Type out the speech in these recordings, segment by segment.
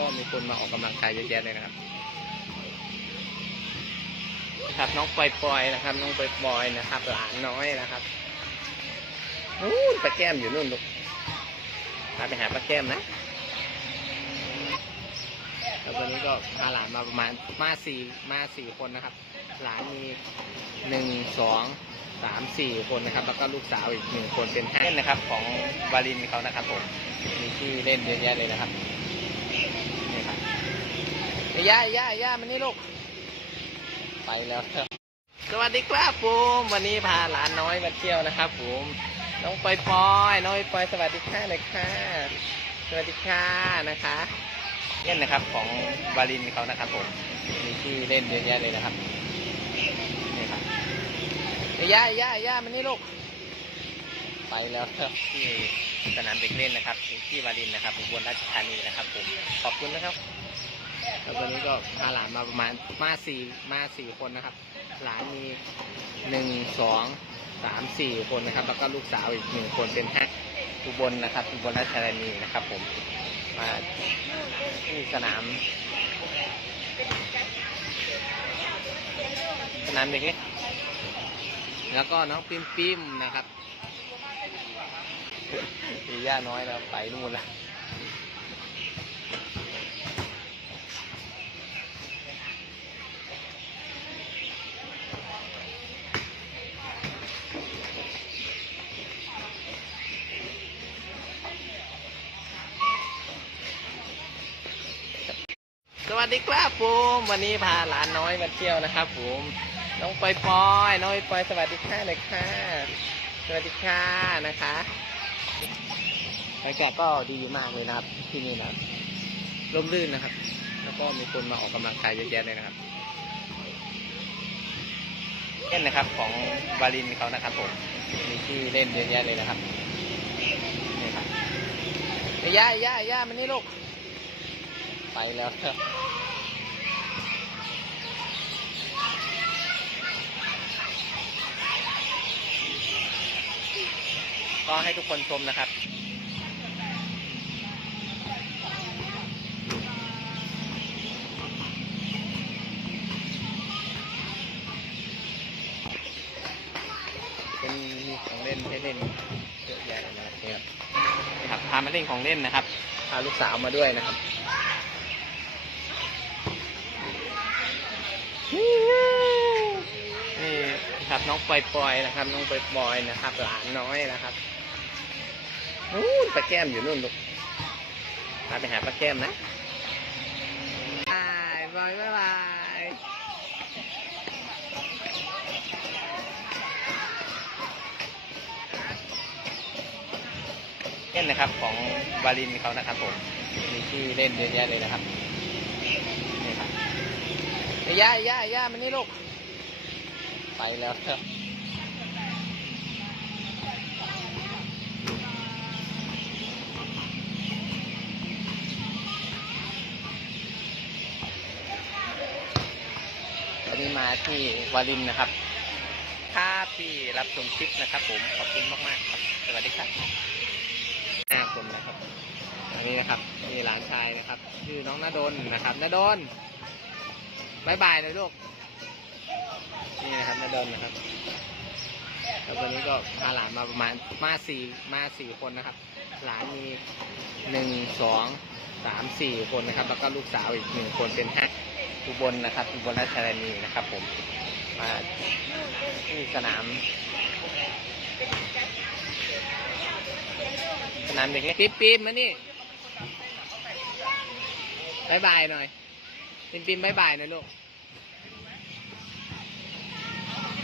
ก็มีคนมาออกกำลังกายเยอะแยะเลยนะครับนะครับ น้องปอยปอยๆนะครับน้องปอยปอยๆนะครับ หลานน้อยนะครับนู่นปลาแก้มอยู่นู่นลูกพาไปหาปลาแก้มนะแล้วตอนนี้ก็พาหลานมาประมาณมาสี่มาสี่คนนะครับ หลานมีหนึ่งสองสามสี่คนนะครับ แล้วก็ลูกสาวอีกหนึ่งคนเป็นห้าเล่นนะครับ ของวาลินเขานะครับผมมีที่เล่นเยอะแยะเลยนะครับ ย่าย่าย่ามันนี่ลูก ไปแล้วครับสวัสดีครับผมวันนี้พาหลานน้อยมาเที่ยวนะครับผมน้องปอยปอยน้องปอยปอยสวัสดีค่ะเลยค่ะสวัสดีค่ะนะคะเล่นนะครับของวาลินเขานะครับผมมีที่อเล่นเยอะแยะเลยนะครับนี่ครับย่าย่าย่ามันนี่ลูกไปแล้วครับที่สนามเด็กเล่นนะครับที่วารินนะครับอุบลราชธานีนะครับผมขอบคุณนะครับ แล้วตอนนี้ก็พาหลานมาประมาณมาสี่มาสี่คนนะครับ หลานมีหนึ่งสองสามสี่คนนะครับ แล้วก็ลูกสาวอีกหนึ่งคนเป็นห้าอุบลนะครับอุบลราชธานีนะครับ ผมมาที่สนามสนามเด็กเล่นแล้วก็น้องปิมปิมนะครับ มีย่าน้อยแล้วไปนู่นและ วัสดีครับผมวันนี้พาหลานน้อยมาเที่ยวนะครับผมน้องปอยปอยน้องปอยปอยสวัสดีค่ะเลยค่ะ สวัสดีค่ะนะคะบรรยากาศก็ดีมากเลยนะครับ ที่นี่นะร่มรื่นนะครับ แล้วก็มีคนมาออกกำลังกายเยอะแยะเลยนะครับเล่นนะครับของวาลินเขานะครับผมมีที่เล่นเยอะแยะเลยนะครับนี่ครับย่าย่าย่ามันนี่ลูกไปแล้วครับ ก็ให้ทุกคนชมนะครับเป็นมีของเล่นให้เล่นเยอะแยะเลยนะครับนี่ครับนี่ครับพามาเล่นของเล่นนะครับพาลูกสาวมาด้วยนะครับนี่ครับน้องปอยปอยนะครับ น้องปอยปอยนะครับ หลานน้อยนะครับ นู่นปลาแก้มอยู่นู่นลูกพาไปหาปลาแก้มนะบายบายบายบายเล่นนะครับของวาลินเขานะครับผมมีที่เล่นเยอะแยะเลยนะครับนี่ครับไอ้ย่าไอ้ย่าไอ้ย่ามันนี่ลูกไปแล้วครับวันนี้มา ที่วารินนะครับค่าที่รับชมคลิปนะครับ ผมขอบคุณมากๆครับสวัสดีครับห้าคนนะครับอันนี้นะครับนี่หลานชายนะครับชื่อน้องนาดนนะครับนาดนบายบายหน่อยลูกนี่นะครับนาดนนะครับแล้วตอนนี้ก็พาหลานมาประมาณมาสี่มาสี่คนนะครับ หลานมีหนึ่งสองสามสี่คนนะครับ แล้วก็ลูกสาวอีกหนึ่งคนเป็นห้า อุบลนะครับอุบลราชธานีนะครับ ผมมาที่สนาม สนามเด็กเล่นปิ๊บปิ๊บมานี่บายบายหน่อยปิ๊มปิ๊มบายบายหน่อยลูก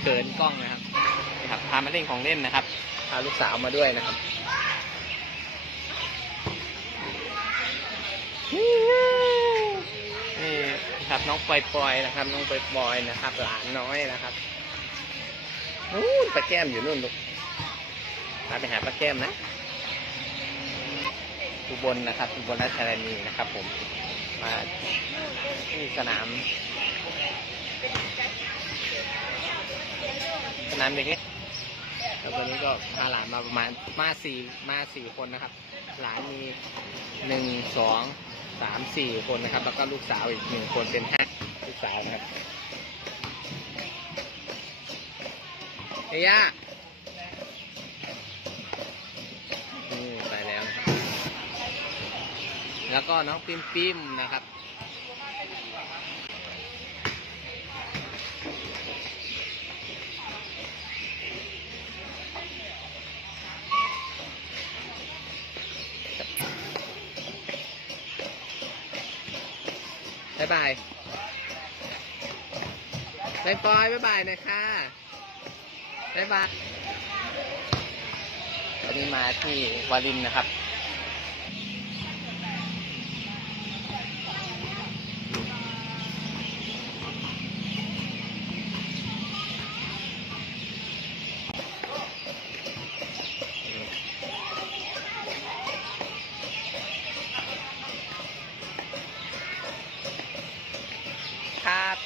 เขินกล้องนะครับนี่ครับพามาเล่นของเล่นนะครับพาลูกสาวมาด้วยนะครับ ครับ น้องปอยปอยนะครับ น้องปอยปอยนะครับ หลานน้อยนะครับนู่นปลาแก้มอยู่นู่นลูกพาไปหาปลาแก้มนะอุบลนะครับอุบลราชธานีนะครับ ผมมาที่สนาม สนามเด็กเล่นแล้วตอนนี้ก็พาหลานมาประมาณมาสี่มาสี่คนนะครับ หลานมีหนึ่งสอง สามสี่คนนะครับ แล้วก็ลูกสาวอีกหนึ่งคนเป็นห้าลูกสาวนะครับเฮียานี่ไปแล้วนะครับแล้วก็น้องปิมปิมนะครับ บ๊ายบายปอยบ๊ายบายนะคะบ๊ายบายวันนี้มาที่วารินนะครับ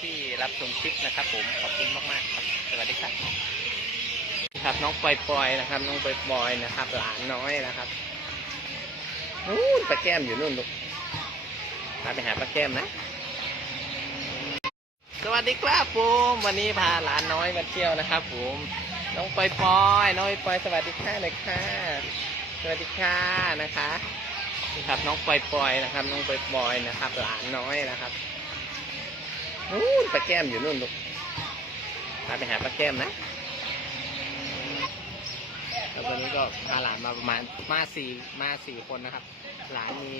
ที่รับชมคลิปนะครับ ผมขอบคุณมากๆครับสวัสดีครับครับน้องปอยปอยนะครับ น้องปอยปอยนะครับ หลานน้อยนะครับนู่นปลาแก้มอยู่นู่นลูกพาไปหาปลาแก้มนะ สวัสดีครับผมวันนี้พาหลานน้อยมาเที่ยวนะครับ ผมน้องปอยปอยน้องปอยปอยสวัสดีค่ะเลยค่ะสวัสดีค่ะนะคะนี่ครับน้องปอยปอยนะครับ น้องปอยปอยนะครับ หลานน้อยนะครับ นู่นปลาแก้มอยู่นู่นลูกพาไปหาปลาแก้มนะแล้วตอนนี้ก็พาหลานมาประมาณมาสี่มาสี่คนนะครับ หลานมี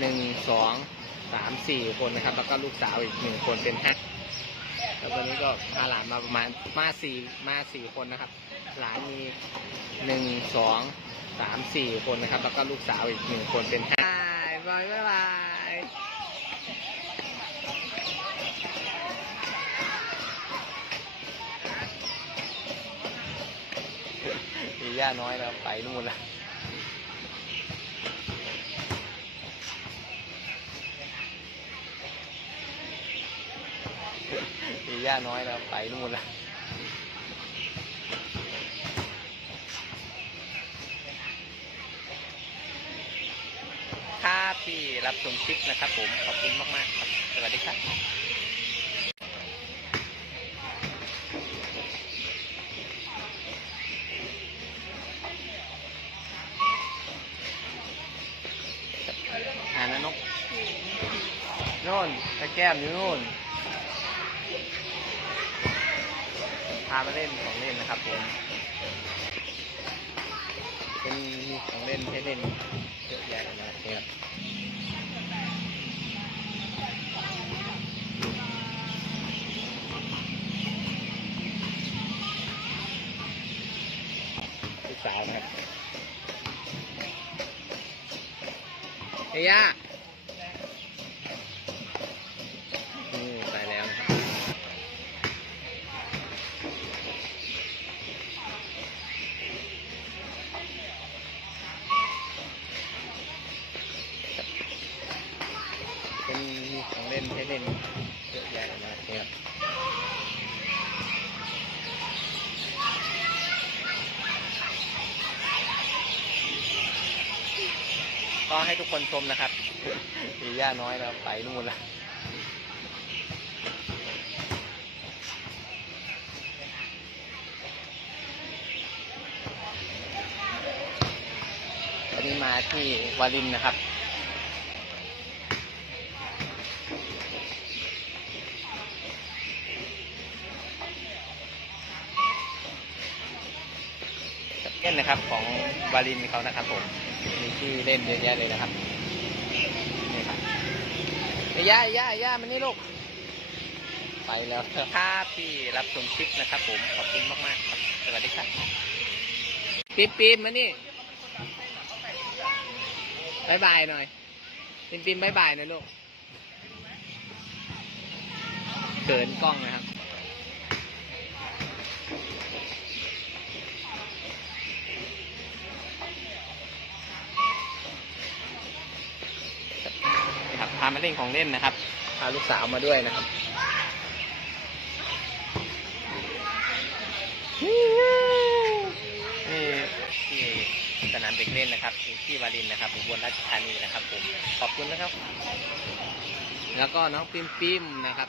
หนึ่งสองสามสี่คนนะครับ แล้วก็ลูกสาวอีกหนึ่งคนเป็นห้าแล้วตอนนี้ก็พาหลานมาประมาณมาสี่มาสี่คนนะครับ หลานมีหนึ่งสองสามสี่คนนะครับ แล้วก็ลูกสาวอีกหนึ่งคนเป็นห้าบายบาย ยมีย่าน้อยแล้วไปนู่นละมีย่าน้อยแล้วไปนู่นละครับที่รับชมคลิปนะครับผม ขอบคุณมาก ๆ ครับ สวัสดีครับ อ่านะนกโน่นตะแก้มอยู่นู่น พามาเล่นของเล่นนะครับผม เป็นมีของเล่นให้เล่นเยอะแยะเลยนะครับนี่สาวนะครับเฮีย ก็ให้ทุกคนชมนะครับมีย่าน้อยแล้วไปนู่นละวันนี้มาที่วารินนะครับเล่นนะครับของ วารินเขานะครับผมมีที่เล่นเยอะแยะเลยนะครับนี่ครับย่าย่าย่ามันนี่ลูกไปแล้วครับที่รับชมคลิปนะครับผมขอบคุณมากๆครับสวัสดีครับปีมปีมมานี่บายบายหน่อยปีมปีมบายบายหน่อยลูกเขินกล้องนะครับ นะครับพามา เล่นของเล่นนะครับพาลูกสาวมาด้วยนะครับนี่นี่สนามเด็กเล่นนะครับอยู่ที่วารินนะครับอุบลราชธานีนะครับผมขอบคุณนะครับ แล้วก็น้องปิมปิมนะครับบ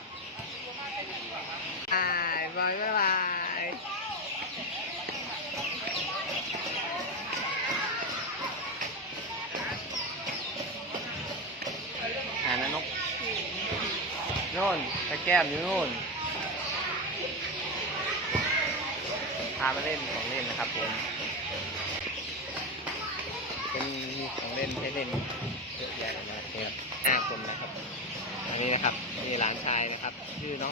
อ่านะนกโน่นตะแก้มอยู่นู่นพามาเล่นของเล่นนะครับผมเป็นมีของเล่นให้เล่นเยอะแยะเลยนะครับเนี่ยห้าคนนะครับอันนี้นะครับมีหลานชายนะครับชื่อน้อง